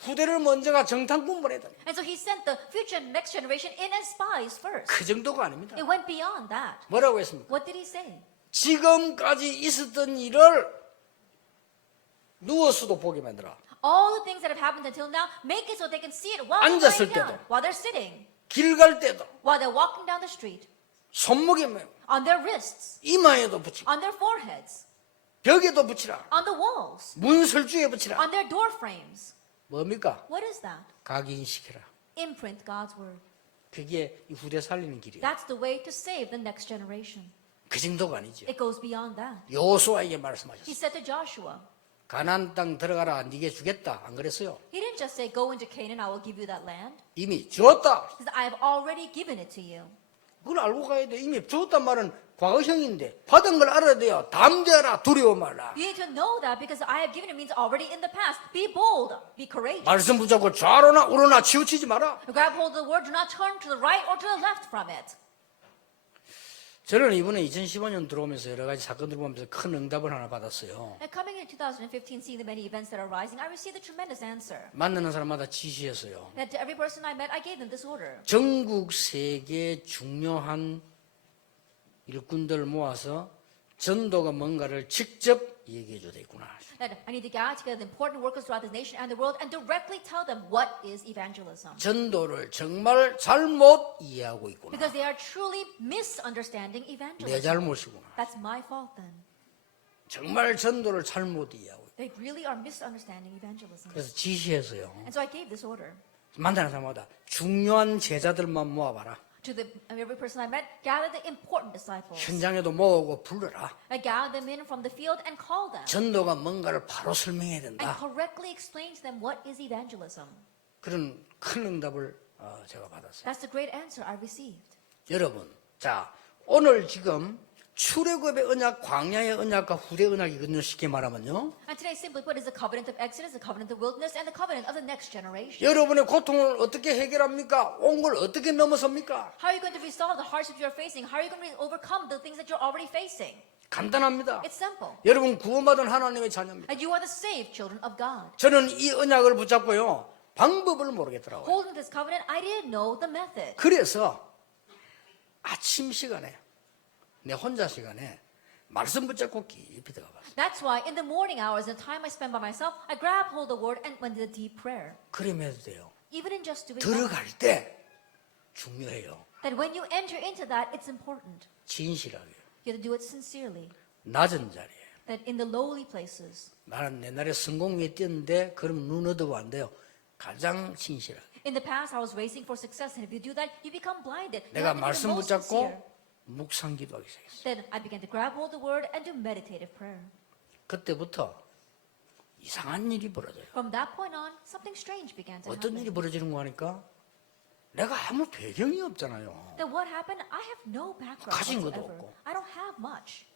후대를 먼저가 정탐꾼 보내다. And so he sent the future next generation in as spies first. 그 정도가 아닙니다. It went beyond that. 뭐라고 했습니까? What did he say? 지금까지 있었던 일을 누워서도 보게 만들어. All the things that have happened until now, make it so they can see it while they're 앉았을 lying down, 때도. while they're sitting, 길 갈 때도 while they're walking down the street, 손목에 매고 on their wrists, 이마에도 붙이고 on their foreheads, 벽에도 붙이라. on the walls, 문설주에 붙이라. on their door frames. 뭡니까? What is that? 각인시켜라. Imprint God's word. 그게 이 후대 살리는 길이에요. That's the way to save the next generation. 그 정도가 아니죠. It goes beyond that. 여호수아에게 He 말씀하셨어요. said to Joshua, 가나안 땅 들어가라. 네게 주겠다. 안 그랬어요? he didn't just say, go into Canaan, I will give you that land. 이미 주었다. He said, I have already given it to you. 그걸 알고 가야 돼. 이미 주었단 말은 과거형인데 받은 걸 알아야 돼요. 담대하라. 두려워 말라. You need to know that because I have given it means already in the past. Be bold. Be courageous. 말씀 붙잡고 좌로나 우로나 치우치지 마라. Grab hold of the word. Do not turn to the right or to the left from it. 저는 이번에 2015년 들어오면서 여러 가지 사건들 보면서 큰 응답을 하나 받았어요. And coming in 2015, seeing the many events that are rising, I received a tremendous answer. 만나는 사람마다 지시했어요. That to every person I met, I gave them this order. 전국 세계 중요한 일꾼들 모아서 전도가 뭔가를 직접 얘기해 줘야 되구나. That I need to gather together the important workers throughout the nation and the world and directly tell them what is evangelism. 전도를 정말 잘못 이해하고 있구나. Because they are truly misunderstanding 내 evangelism. 잘못이구나. That's my fault then. 정말 전도를 잘못 이해하고 있구나. They really are misunderstanding evangelism. 그래서 지시했어요. And so I gave this order 만나는 사람마다 중요한 제자들만 모아봐라. to every person I met, gather the important disciples. 현장에도 모으고 불러라. I gathered them in from the field and called them. 전도가 뭔가를 바로 설명해야 And 된다. correctly explain to them what is evangelism. 그런 큰 응답을 제가 받았어요. That's the great answer I received. 여러분, 자 오늘 지금 출애굽의 언약, 광야의 언약과 후대 언약이거든요. 쉽게 말하면요. And today, simply put, is the covenant of Exodus, the covenant of wilderness, and the covenant of the next generation. 여러분의 고통을 어떻게 해결합니까? 온 걸 어떻게 넘어섭니까? How are you going to resolve the hardships you're facing? How are you going to overcome the things that you're already facing? 간단합니다. It's simple. 여러분 구원받은 하나님의 자녀입니다. And you are the saved children of God. 저는 이 언약을 붙잡고요. 방법을 모르겠더라고요. Holding this covenant, I didn't know the method. 그래서 아침 시간에 내 혼자 시간에 말씀 붙잡고 깊이 들어가봤어요. That's why in the morning hours, the time I spend by myself, I grab hold of the word and went to the deep prayer. 그럼 해도 돼요. Even in just doing that, 들어갈 때 중요해요. that when you enter into that, it's important. 진실하게. You have to do it sincerely. 낮은 자리에. That in the lowly places, 나는 옛날에 성공 위에 뛰었는데 그럼 눈 어두워 안 돼요. 가장 진실하게. in the past, I was racing for success, and if you do that, you become blinded. You 내가 have to be the 말씀 most 붙잡고 sincere. 묵상 기도하기 시작했어요. Then I began to grab hold of the word and do meditative prayer. 그때부터 이상한 일이 벌어져요. From that point on, something strange began to 어떤 일이 happen. 벌어지는 거 하니까 내가 아무 배경이 없잖아요. Then what happened? I have no background 가진 것도 whatsoever. 없고. I don't have much.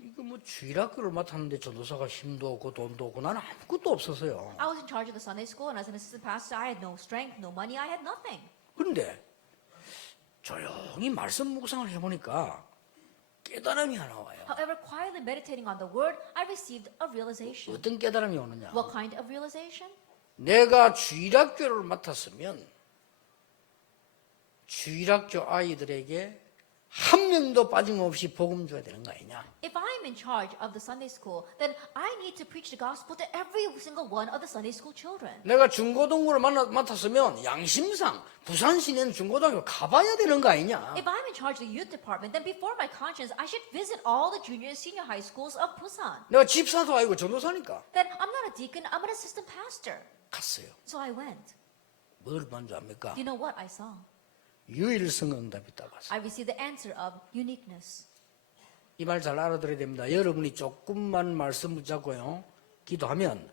이거 뭐 주일학교를 맡았는데 전도사가 힘도 없고 돈도 없고 나는 아무것도 없었어요. I was in charge of the Sunday school, and as an assistant pastor, I had no strength, no money, I had nothing. 그런데 조용히 말씀 묵상을 해보니까 깨달음이 하나 와요. However, quietly meditating on the word, I received a realization. 어떤 깨달음이 오느냐? What kind of realization? 내가 주일학교를 맡았으면 주일학교 아이들에게 한 명도 빠짐없이 복음 줘야 되는 거 아니냐? If I'm in charge of the Sunday school, then I need to preach the gospel to every single one of the Sunday school children. 내가 중고등부를 맡았으면 양심상 부산 시내는 중고등학교 가봐야 되는 거 아니냐? If I'm in charge of the youth department, then before my conscience, I should visit all the junior and senior high schools of Busan. 내가 집사도 아니고 전도사니까 Then I'm not a deacon, I'm an assistant pastor. 갔어요. So I went. 뭘 먼저 합니까? Do you know what I saw? 유일성 응답이 딱 왔어요. I received the answer of uniqueness. 이 말 잘 알아들어야 됩니다. 여러분이 조금만 말씀 붙잡고요. 기도하면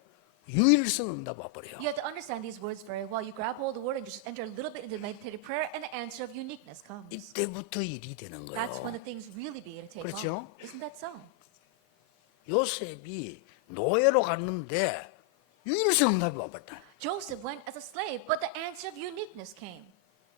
유일성 응답 와버려요. You have to understand these words very well. You grab hold of the word and just enter a little bit into meditative prayer, and the answer of uniqueness comes. 이때부터 일이 되는 That's when 거예요. the things really begin to take 그렇죠? off. Isn't that so? 요셉이 노예로 갔는데 유일성 응답이 와버렸다. Joseph went as a slave, but the answer of uniqueness came.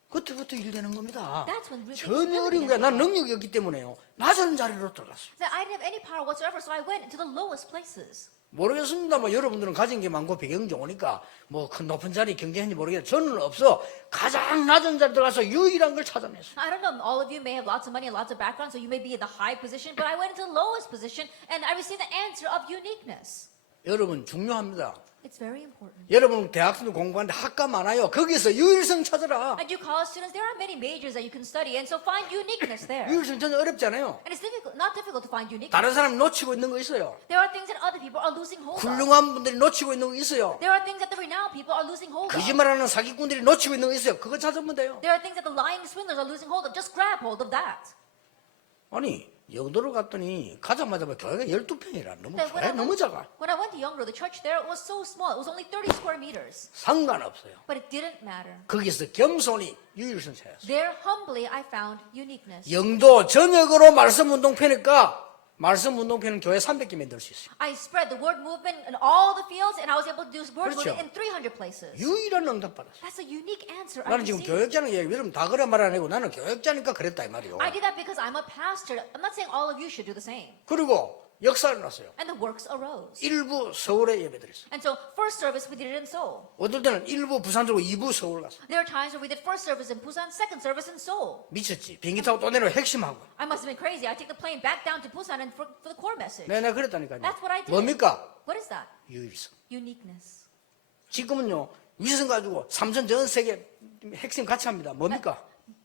그때부터 일 되는 겁니다. That's when really 전혀 어려운 거야. 난 능력이 없기 때문에요. 낮은 자리로 들어갔어요. So I didn't have any power whatsoever, so I went into the lowest places. 모르겠습니다. 뭐 여러분들은 가진 게 많고 배경이 좋으니까 뭐 큰 높은 자리 경쟁했는지 모르겠는데 저는 없어. 가장 낮은 자리 들어가서 유일한 걸 찾아냈어요. I don't know, all of you may have lots of money and lots of background, so you may be in the high position, but I went into the lowest position and I received the answer of uniqueness. 여러분 중요합니다. It's very important. 여러분 대학생도 공부하는데 학과 많아요. 거기서 유일성 찾아라. And you college students, there are many majors that you can study, and so find uniqueness there. 유일성 전혀 어렵지 않아요. And it's not difficult to find uniqueness. 다른 사람 놓치고 있는 거 있어요. There are things that other people are losing hold of. 훌륭한 분들이 놓치고 있는 거 있어요. There are things that the renowned people are losing hold of. 거짓말하는 사기꾼들이 놓치고 있는 거 있어요. 그거 찾으면 돼요. There are things that the lying swindlers are losing hold of. Just grab hold of that. 아니 영도로 갔더니 가자마자 교회가 12평이라 너무 Then 교회 너무 작아. when I went to Yeongdo, the church there was so small. It was only 30 square meters. 상관없어요. But it didn't matter. 거기서 겸손히 유일성 찾았어요. There humbly I found uniqueness. 영도 전역으로 말씀 운동 펴니까 말씀 운동 펴는 교회 300개 만들 수 있어요. I spread the word movement in all the fields, and I was able to do word 그렇죠. movement in 300 places. 유일한 응답 받았어요. That's a unique answer I 나는 지금 received. 교역자는 얘기 여러분 다 그래 말 안 하고 나는 교역자니까 그랬다 이 말이요. I did that because I'm a pastor. I'm not saying all of you should do the same. 그리고 역사를 났어요. And the works arose. 일부 서울에 예배드렸어요. And so first service we did it in Seoul. 어떨 때는 일부 부산 들고 2부 서울 갔어요. There are times where we did first service in Busan, second service in Seoul. 미쳤지. 비행기 타고 또 내려 핵심하고. I must have been crazy. I take the plane back down to Busan and for the core message. 내가 그랬다니까요. That's what I did. 뭡니까? What is that? 유일성. Uniqueness. 지금은요. 위성 가지고 삼천 전 세계 핵심 같이 합니다. 뭡니까?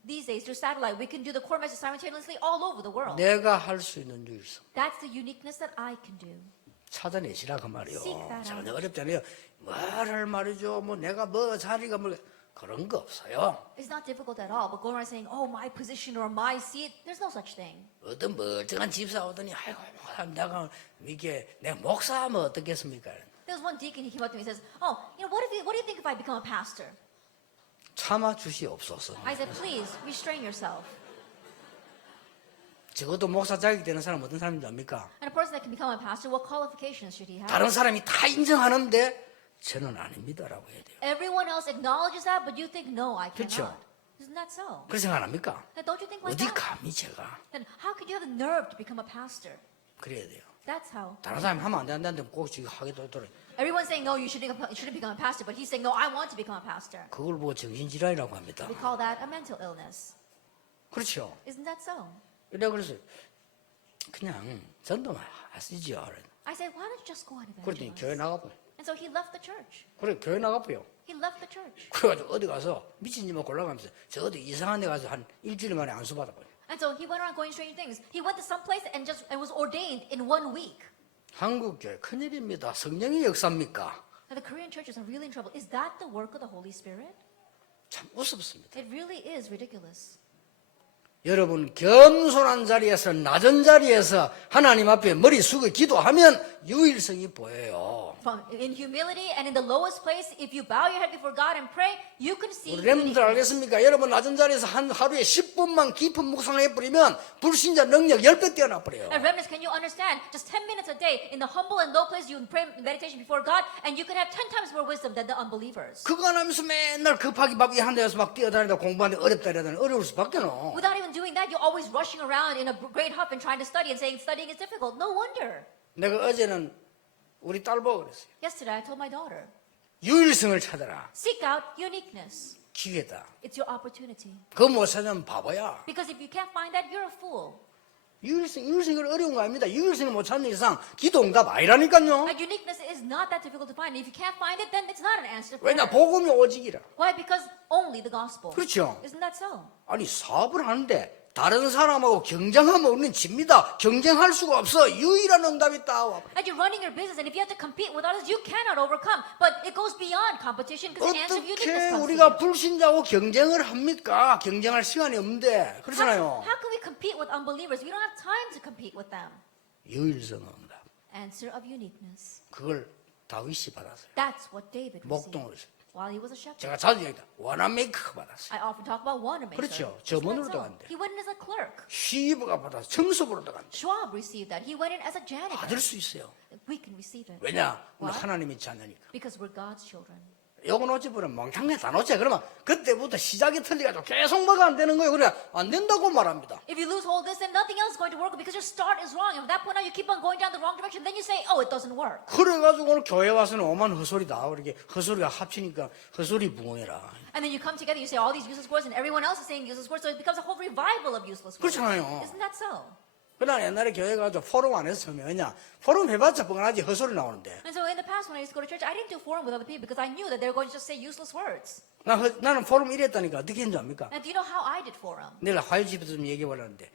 These days, through satellite, we can do the core message simultaneously all over the world. 내가 할 수 있는 유일성. That's the uniqueness that I can do. 찾아내시라 그 말이요. Seek that out. 전혀 어렵지 않아요. 뭐를 말이죠. 뭐 내가 뭐 자리가 뭐 그런 거 없어요. It's not difficult at all, but going around saying, oh, my position or my seat, there's no such thing. 어떤 멀쩡한 집사 오더니 아이고 내가 이게 내가 목사하면 어떻겠습니까? There was one deacon, he came up to me and says, oh, what do you think if I become a pastor? 참아 주시옵소서. I said, please, restrain yourself. 적어도 목사 자격이 되는 사람 어떤 사람인지 압니까? And a person that can become a pastor, what qualifications should he have? 다른 사람이 다 인정하는데 저는 아닙니다라고 해야 돼요. Everyone else acknowledges that, but you think, no, I 그렇죠. cannot. Isn't that so? 그렇게 생각 안 합니까? Then don't you think like 어디 that? 감히 제가 Then how could you have the nerve to become a pastor? 그래야 돼요. That's how. 다른 사람이 하면 안 된다는데 꼭 지금 하게 되더라고요. Everyone's saying, no, you shouldn't become a pastor, but he's saying, no, I want to become a pastor. 그걸 보고 정신질환이라고 합니다. We call that a mental illness. 그렇죠. Isn't that so? 내가 그래서 그냥 전도만 하시죠. I said, why don't you just go and 그랬더니 evangelize? 교회 나가봐요. And so he left the church. 그래 교회 나가봐요. He left the church. 그래가지고 어디 가서 미친 짓만 골라가면서 저 어디 이상한 데 가서 한 일주일 만에 안수 받아봐요. And so he went around going strange things. He went to some place and was ordained in 1 week. 한국 교회 큰일입니다. 성령의 역사입니까? And the Korean churches are really in trouble. Is that the work of the Holy Spirit? 참 우습습니다. It really is ridiculous. 여러분 겸손한 자리에서 낮은 자리에서 하나님 앞에 머리 숙여 기도하면 유일성이 보여요. In humility and in the lowest place, if you bow your head before God and pray, you can see 우리 렘들 알겠습니까? 여러분 낮은 자리에서 하루에 10분만 깊은 묵상을 해버리면 불신자 능력 10배 뛰어나 버려요. And remnants, can you understand? Just 10 minutes a day in the humble and low place, you pray meditation before God, and you can have 10 times more wisdom than the unbelievers. 그거 안 하면서 맨날 급하게 밥 한 데서 막 뛰어다니다 공부하는데 어렵다 이러더니 어려울 수밖에 너. Without even doing that, you're always rushing around in a great huff and trying to study and saying studying is difficult. No wonder. 내가 어제는 우리 딸 보고 그랬어요. Yesterday, I told my daughter, 유일성을 찾아라. seek out uniqueness. 기회다. It's your opportunity. 그거 못 찾으면 바보야. Because if you can't find that, you're a fool. 유일성이 어려운 거 아닙니다. 유일성을 못 찾는 이상 기도 응답 아니라니까요. Like uniqueness is not that difficult to find. If you can't find it, then it's not an answer. 왜냐 복음이 오직이라. Why? Because only the gospel. 그렇죠. Isn't that so? 아니 사업을 하는데 다른 사람하고 경쟁하면 우리는 집니다. 경쟁할 수가 없어. 유일한 응답이 따와. And you're running your business, and if you have to compete with others, you cannot overcome. But it goes beyond competition because the answer of uniqueness 어떻게 comes to 우리가 you. 불신자하고 경쟁을 합니까? 경쟁할 시간이 없는데 그렇잖아요. How can we compete with unbelievers? We don't have time to compete with them. 유일성 응답. Answer of uniqueness. 그걸 다윗이 받았어요. That's what David received 목동으로 있어요. while he was a shepherd. 제가 자주 얘기합니다. 원어메이커 받았어요. I often talk about Wanamaker. 그렇죠. Isn't 점원으로 that so? 들어간대. He went in as a clerk. 쉬브가 받아서 청소부로 들어간대. Schwab received that. He went in as a janitor. 받을 수 있어요. We can receive it. 왜냐? 우리 Why? 하나님의 자녀니까. Because we're God's children. 요거 놓지 버리면 멍청해 다 놓지. 그러면 그때부터 시작이 틀려가지고 계속 뭐가 안 되는 거예요. 그래 안 된다고 말합니다. If you lose hold of this, then nothing else is going to work because your start is wrong. And from that point on, you keep on going down the wrong direction. Then you say, oh, it doesn't work. 그래가지고 오늘 교회 와서는 오만 헛소리다. 이렇게 헛소리가 합치니까 헛소리 붕어해라. And then you come together, you say all these useless words, and everyone else is saying useless words, so it becomes a whole revival of useless words. 그렇잖아요. Isn't that so? 그러나 옛날에 교회 가서 포럼 안 했으면 왜냐? 포럼 해봤자 뻔하지 헛소리 나오는데. And so in the past, when I used to go to church, I didn't do forum with other people because I knew that they were going to just say useless words. 나는 포럼 이랬다니까 어떻게 했는지 압니까? And do you know how I did forum? 내가 화요집에서 좀 얘기해 보려는데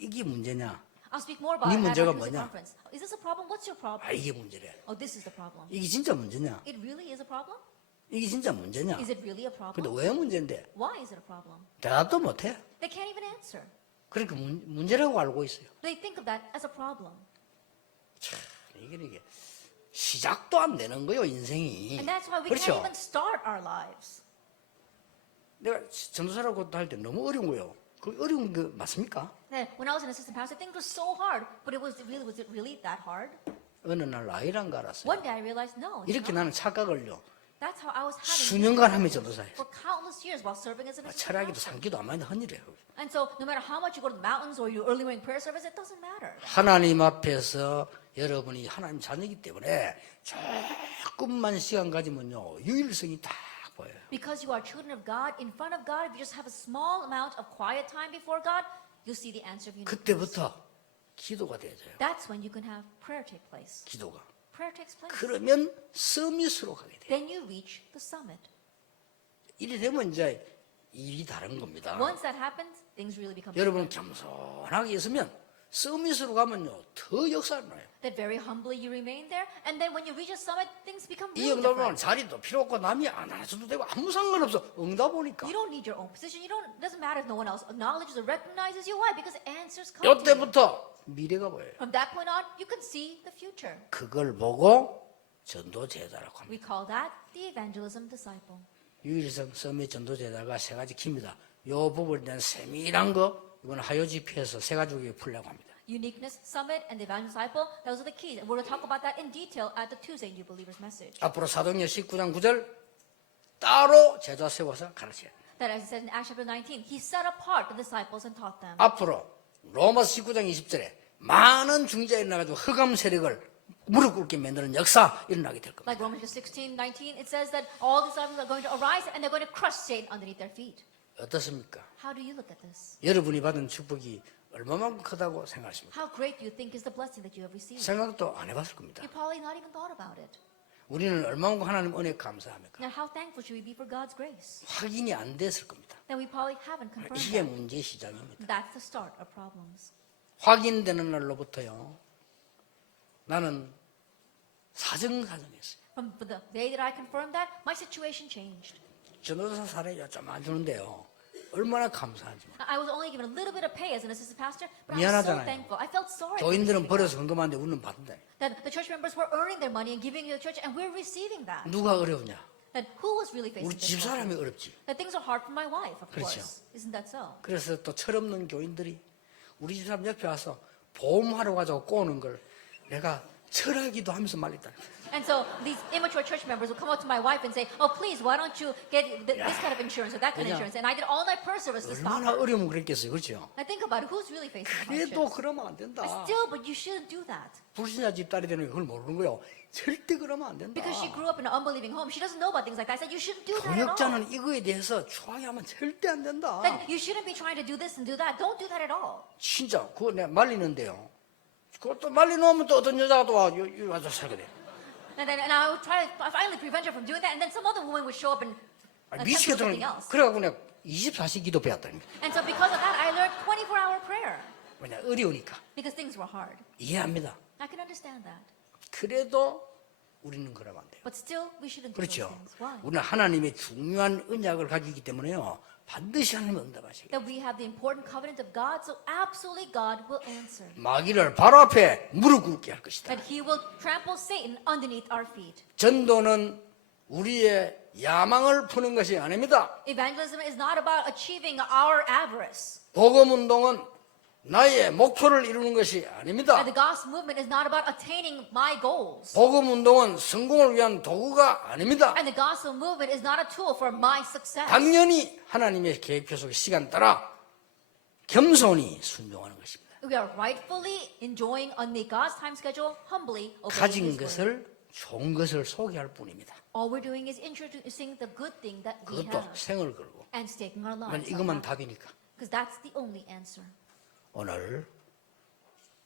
이게 문제냐? I'll speak more about 네 it at 문제가 our music 뭐냐? conference. Is this a problem? What's your problem? 아 이게 문제래. Oh, this is the problem. 이게 진짜 문제냐? It really is a problem? 이게 진짜 문제냐? Is it really a problem? 근데 왜 문제인데? Why is it a problem? 대답도 못해. They can't even answer. 그러니까 문제라고 알고 있어요. They think of that as a problem. 참, 이게 시작도 안 되는 거요 인생이. And that's why we 그렇죠? can't even start our lives. 내가 전도사라고 할 때 너무 어려운 거요. 그 어려운 거 맞습니까? When I was an assistant pastor, things were so hard, but was it really that hard? 어느 날 아이란 거 알았어요. One day I realized, no, it's 이렇게 not. 나는 착각을요. That's how I was having 수년간 하며 전도사예요. for countless years while serving as an assistant 철학에도 pastor. 상기도 안 많이 헌일해요. And so no matter how much you go to the mountains or you early morning prayer service, it doesn't matter. 하나님 앞에서 여러분이 하나님 자녀이기 때문에 조금만 시간 가지면요 유일성이 딱 보여요. Because you are children of God, in front of God, if you just have a small amount of quiet time before God, you'll see the answer of uniqueness. 그때부터 기도가 되어져요. That's when you can have prayer take place. 기도가. Prayer takes place. 그러면 서밋으로 가게 돼요. Then you reach the summit. 이래 되면 이제 일이 다른 겁니다. Once that happens, things really become 여러분 겸손하게 있으면 서밋으로 가면요 더 역사를 나요. that very humbly you remain there, and then when you reach a summit, things become 이 really 응답은 different. 자리도 필요 없고 남이 안 해줘도 되고 아무 상관없어. 응답 오니까. You don't need your own position. Doesn't matter if no one else acknowledges or recognizes you. Why? Because answers come to you. 이때부터 미래가 보여요. From that point on, you can see the future. 그걸 보고 전도 제자라고 합니다. We call that the evangelism disciple. 유일성 서밋 전도 제자가 세 가지 키입니다. 요 부분에 대한 세밀한 거 이건 하요 집회에서 세 가지로 풀려고 합니다. Uniqueness, summit, and the evangelist disciple. Those are the keys. And we're going to talk about that in detail at the Tuesday New Believers message. 앞으로 사도행전 19장 9절 따로 제자 세워서 가르쳐요. That as it said in Acts chapter 19, he set apart the disciples and taught them. 앞으로 로마서 19장 20절에 많은 중재가 일어나가지고 흑암 세력을 무릎 꿇게 만드는 역사 일어나게 될 겁니다. Like Romans 16:19, it says that all disciples are going to arise and they're going to crush Satan underneath their feet. 어떻습니까? How do you look at this? 여러분이 받은 축복이 얼마만큼 크다고 생각하십니까? How great do you think is the blessing that you have received? 생각도 안 해봤을 겁니다. You probably not even thought about it. 우리는 얼마만큼 하나님 은혜 감사합니까? Now, how thankful should we be for God's grace? 확인이 안 됐을 겁니다. Then we probably haven't confirmed 이게 that. 문제의 시작입니다. That's the start of problems. 확인되는 날로부터요. 나는 사정사정했어요. From the day that I confirmed that, my situation changed. 전도사 사례 좀 안 주는데요. 얼마나 감사하지. I was only given a little bit of pay as an assistant pastor, but I was so 미안하잖아요. thankful. I felt sorry for 교인들은 receiving 벌어서 헌금하는데 우리는 받는다. that the church members were earning their money and giving to the church, and we're receiving that. 누가 어려우냐? That who was really facing 우리 this 집사람이 problem? 어렵지. That things are hard for my wife, of 그렇죠. course. Isn't that so? 그래서 또 철없는 교인들이 우리 집사람 옆에 와서 보험하러 가자고 꼬는 걸 내가 철하기도 하면서 말렸다. And so these immature church members would come up to my wife and say, "Oh, please, why don't you get this kind of insurance or that kind of 왜냐? insurance?" And I did all my perseverance to stop 얼마나 her. 어려우면 그랬겠어요. 그렇죠? I think about it, who's really facing 그래도 hardships? 그러면 안 된다. But still, but you shouldn't do that. 불신자 집딸이 되는 걸 그걸 모르는 거예요. 절대 그러면 안 된다. Because she grew up in an unbelieving home, she doesn't know about things like that. I said, you shouldn't do that at all. 교역자는 이거에 대해서 추하게 하면 절대 안 된다. That you shouldn't be trying to do this and do that. Don't do that at all. 진짜 그거 내가 말리는데요. 그것도 말리놓으면 또 어떤 여자가 또 와서 살게 돼. And I would try to finally prevent her from doing that. And then some other woman would show up and attempt to do 미치겠더니 something else. 그래갖고 내가 24시 기도 배웠다니까. And so because of that, I learned 24-hour prayer. 왜냐 어려우니까 Because things were hard. 이해합니다. I can understand that. 그래도 우리는 그러면 안 돼요. But still, we shouldn't do those 그렇죠. things. Why? 우리는 하나님의 중요한 언약을 가지고 있기 때문에요. 반드시 하나님 응답하시게. That we have the important covenant of God, so absolutely God will answer. 마귀를 바로 앞에 무릎 꿇게 할 것이다. That He will trample Satan underneath our feet. 전도는 우리의 야망을 푸는 것이 아닙니다. Evangelism is not about achieving our avarice. 복음 운동은 나의 목표를 이루는 것이 아닙니다. And the gospel movement is not about attaining my goals. 복음 운동은 성공을 위한 도구가 아닙니다. And the gospel movement is not a tool for my success. 당연히 하나님의 계획표 속의 시간 따라 겸손히 순종하는 것입니다. We are rightfully enjoying under God's time schedule, humbly obeying 가진 His word. 것을 좋은 것을 소개할 뿐입니다. All we're doing is introducing the good thing that we 그것도 have 생을 걸고. and staking our 그건 lives. 이것만 답이니까. Because that's the only answer. 오늘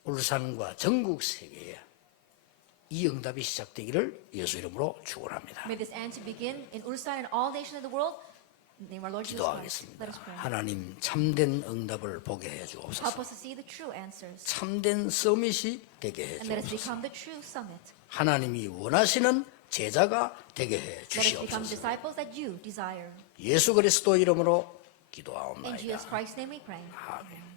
울산과 전국 세계에 이 응답이 시작되기를 예수 이름으로 축원합니다. May this answer begin in Ulsan and all nations of the world. In the name of our Lord Jesus Christ. 기도하겠습니다. Let us pray. 하나님 참된 응답을 보게 해 Help 주옵소서. us to see the true answers. 참된 서밋이 되게 해 And let us 주옵소서. become the true summit. 하나님이 원하시는 제자가 되게 해 Let us become 주시옵소서. disciples that you desire. 예수 그리스도 이름으로 In 기도하옵나이다. Jesus Christ's name we pray. 아멘.